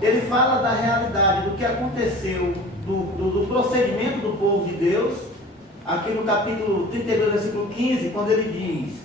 ele fala da realidade, do que aconteceu, do procedimento do povo de Deus, aqui no capítulo 32, versículo 15, quando ele diz: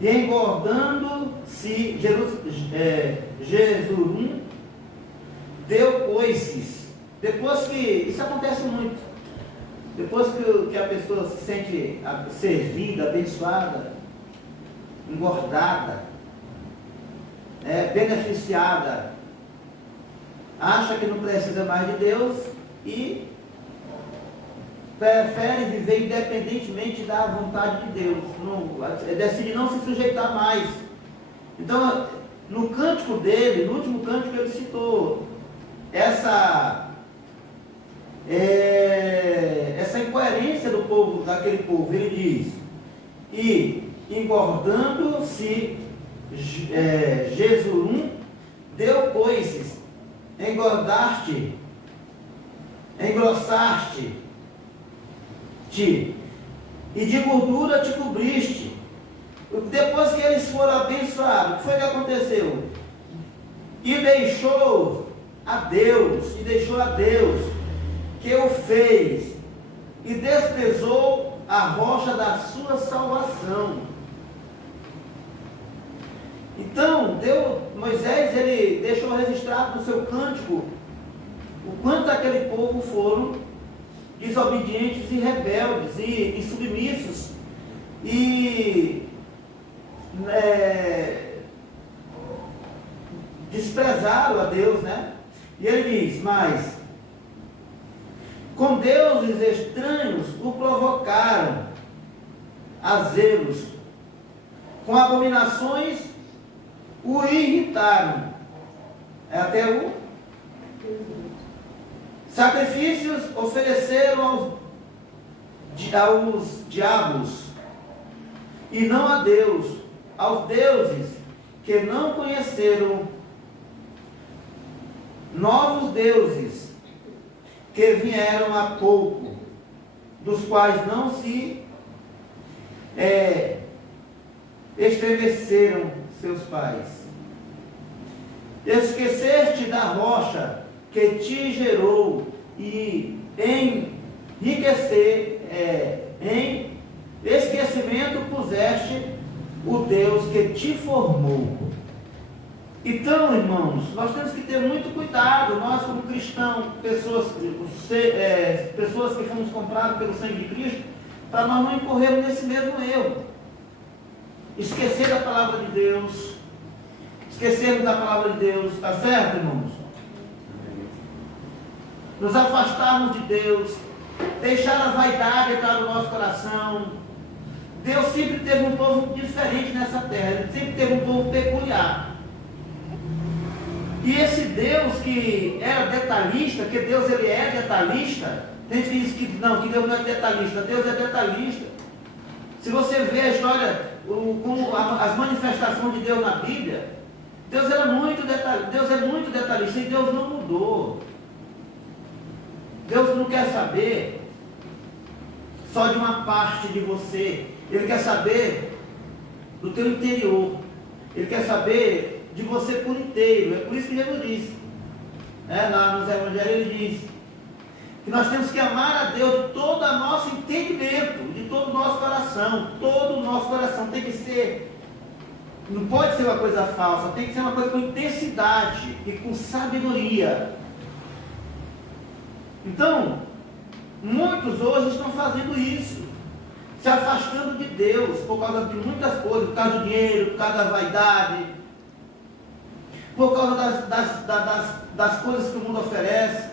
e engordando-se Jesurum, deu coices. Depois que, isso acontece muito, depois que a pessoa se sente servida, abençoada, engordada, beneficiada, acha que não precisa mais de Deus e prefere viver independentemente da vontade de Deus, decide não se sujeitar mais. Então, no cântico dele, no último cântico, ele citou essa incoerência do povo, daquele povo. Ele diz: e engordando-se Jesurum, deu coices, engordaste, engrossaste-te, e de gordura te cobriste. Depois que eles foram abençoados, o que foi que aconteceu? E deixou a Deus, que o fez, e desprezou a rocha da sua salvação. Então, Moisés, ele deixou registrado no seu cântico o quanto aquele povo foram desobedientes e rebeldes e submissos e desprezaram a Deus, né? E ele diz: mas com deuses estranhos o provocaram a zelos, com abominações o irritaram, até o sacrifícios ofereceram aos diabos, e não a Deus, aos deuses que não conheceram, novos deuses que vieram há pouco, dos quais não se estremeceram seus pais. Esqueceste da rocha que te gerou, e em esquecimento puseste o Deus que te formou. Então, irmãos, nós temos que ter muito cuidado, nós como cristãos, pessoas que fomos compradas pelo sangue de Cristo, para nós não incorrermos nesse mesmo erro. Esquecer da palavra de Deus, esquecermos da palavra de Deus, está certo, irmãos? Nos afastarmos de Deus, deixar a vaidade entrar no nosso coração. Deus sempre teve um povo diferente nessa terra, Ele sempre teve um povo peculiar. E esse Deus que era detalhista, que Deus ele é detalhista, tem gente que diz que não, que Deus não é detalhista, Deus é detalhista. Se você vê a história, como as manifestações de Deus na Bíblia, Deus é muito detalhista e Deus não mudou. Deus não quer saber só de uma parte de você, Ele quer saber do teu interior, Ele quer saber de você por inteiro. É por isso que Jesus disse, lá nos Evangelhos ele diz que nós temos que amar a Deus de todo o nosso entendimento, de todo o nosso coração. Todo o nosso coração tem que ser, não pode ser uma coisa falsa, tem que ser uma coisa com intensidade e com sabedoria. Então, muitos hoje estão fazendo isso, se afastando de Deus por causa de muitas coisas, por causa do dinheiro, por causa da vaidade, por causa das coisas que o mundo oferece.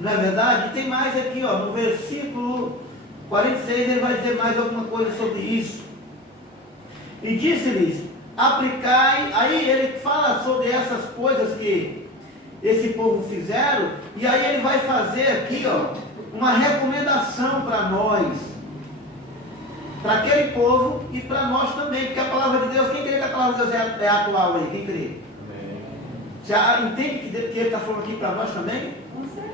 Não é verdade? E tem mais aqui, no versículo 46, ele vai dizer mais alguma coisa sobre isso. E disse-lhes: aplicai. Aí ele fala sobre essas coisas que esse povo fizeram, e aí ele vai fazer aqui, uma recomendação para nós, para aquele povo e para nós também, porque a palavra de Deus, quem crê que a palavra de Deus é atual aí? Quem crê? Já entende que ele está falando aqui para nós também? Com certeza.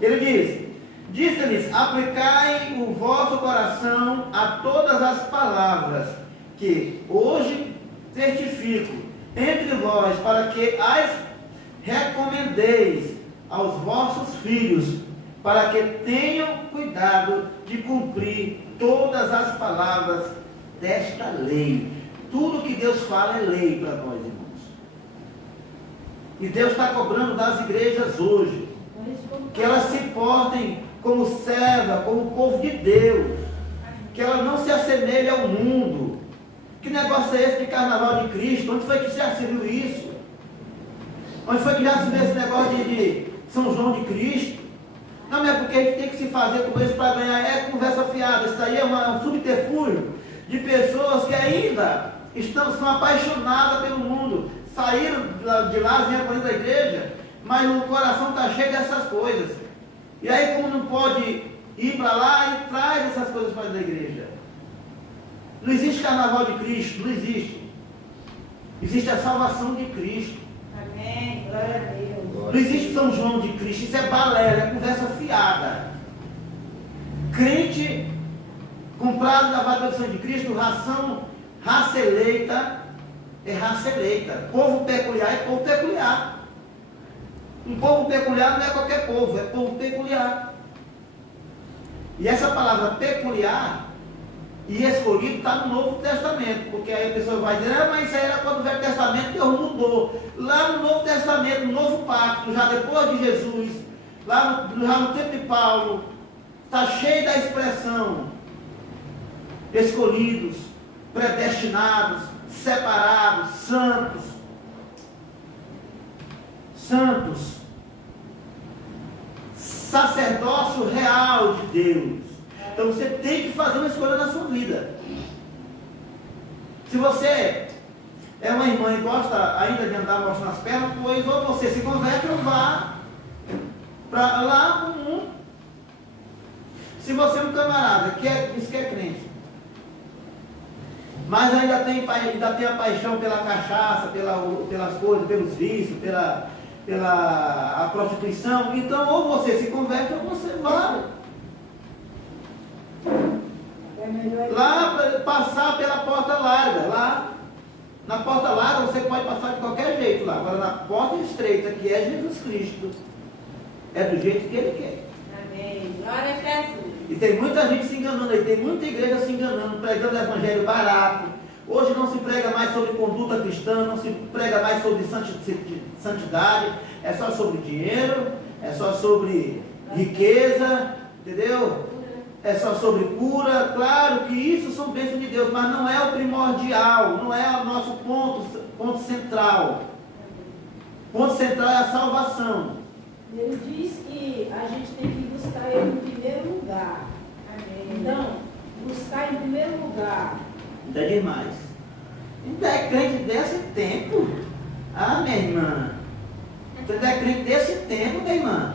Ele disse-lhes: aplicai o vosso coração a todas as palavras que hoje certifico, entre vós, para que as recomendeis aos vossos filhos, para que tenham cuidado de cumprir todas as palavras desta lei. Tudo que Deus fala é lei para nós, irmãos. E Deus está cobrando das igrejas hoje que elas se portem como serva, como povo de Deus, que ela não se assemelhe ao mundo. Que negócio é esse de carnaval de Cristo? Onde foi que já se viu isso? Onde foi que já se viu esse negócio de São João de Cristo? Não é porque a gente tem que se fazer com isso para ganhar, é conversa fiada. Isso aí é um subterfúgio de pessoas que ainda são apaixonadas pelo mundo, saíram de lá, vieram para dentro da igreja, mas o coração está cheio dessas coisas. E aí, como não pode ir para lá, e traz essas coisas para dentro da igreja. Não existe carnaval de Cristo, não existe. Existe a salvação de Cristo. Amém, glória a Deus. Não existe São João de Cristo, isso é balela, é conversa fiada. Crente comprado na vaga do sangue de Cristo, raça eleita, é raça eleita. Povo peculiar é povo peculiar. Um povo peculiar não é qualquer povo, é povo peculiar. E essa palavra peculiar e escolhido está no Novo Testamento, porque aí a pessoa vai dizer, mas isso aí era quando o Velho Testamento Deus mudou. Lá no Novo Testamento, no Novo Pacto, já depois de Jesus, já no tempo de Paulo, está cheio da expressão escolhidos, predestinados, separados, santos, sacerdócio real de Deus. Então você tem que fazer uma escolha na sua vida. Se você é uma irmã e gosta ainda de andar mostrando as pernas, pois ou você se converte ou vá para lá para o mundo. Se você é um camarada que diz que é crente, mas ainda tem a paixão pela cachaça, pelas coisas, pelos vícios, pela prostituição, então ou você se converte ou você vai lá passar pela porta larga. Lá na porta larga você pode passar de qualquer jeito lá. Agora na porta estreita, que é Jesus Cristo, é do jeito que Ele quer. Amém. Glória a Jesus. E tem muita gente se enganando aí, tem muita igreja se enganando, pregando evangelho barato. Hoje não se prega mais sobre conduta cristã, não se prega mais sobre santidade, é só sobre dinheiro, é só sobre riqueza, entendeu? É só sobre cura. Claro que isso são bênçãos de Deus, mas não é o primordial, não é o nosso ponto central. O ponto central é a salvação. Ele diz que a gente tem que buscar Ele em primeiro lugar. Amém. Então, buscar em primeiro lugar. Não é demais. Então é crente desse tempo. Ah, minha irmã. Você é crente desse tempo, minha irmã.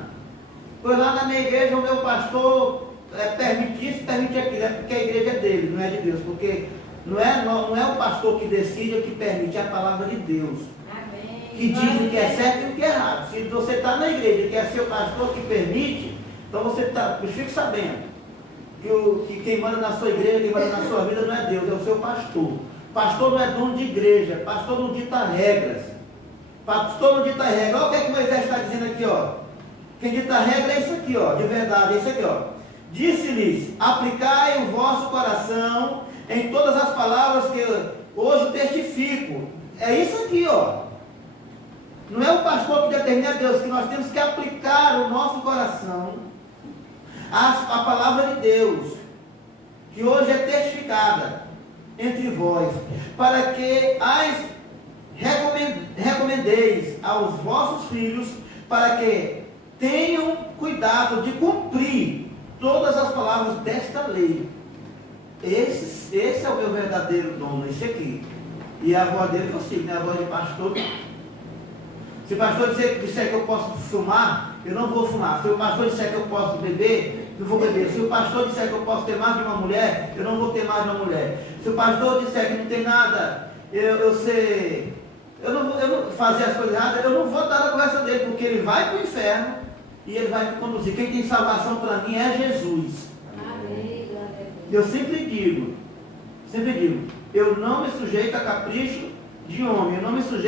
Foi lá na minha igreja, o meu pastor permitir aquilo, é porque a igreja é dele, não é de Deus. Porque não é o pastor que decide ou que permite, é a palavra de Deus. Amém. Que diz o que é certo e o que é errado. Se você está na igreja que é seu pastor que permite, então você fique sabendo que quem manda na sua igreja, quem manda na sua vida não é Deus, é o seu pastor. Pastor não é dono de igreja, pastor não dita regras. Pastor não dita regra. Olha o que é que Moisés está dizendo aqui, ó. Quem dita regra é isso aqui, ó, de verdade, é isso aqui, ó. Disse-lhes, aplicai o vosso coração em todas as palavras que hoje testifico. É isso aqui, ó. Não é o pastor que determina, Deus, que nós temos que aplicar o nosso coração a palavra de Deus, que hoje é testificada entre vós, para que as recomendeis aos vossos filhos, para que tenham cuidado de cumprir todas as palavras desta lei. Esse é o meu verdadeiro dono, esse aqui. E a voz dele eu sigo, não é a voz de pastor. Se o pastor disser que eu posso fumar, eu não vou fumar. Se o pastor disser que eu posso beber, eu vou beber. Se o pastor disser que eu posso ter mais de uma mulher, eu não vou ter mais de uma mulher. Se o pastor disser que não tem nada, eu não vou fazer as coisas erradas, eu não vou estar na conversa dele, porque ele vai para o inferno e ele vai me conduzir. Quem tem salvação para mim é Jesus. Amém. Eu sempre digo, eu não me sujeito a capricho de homem. Eu não me sujeito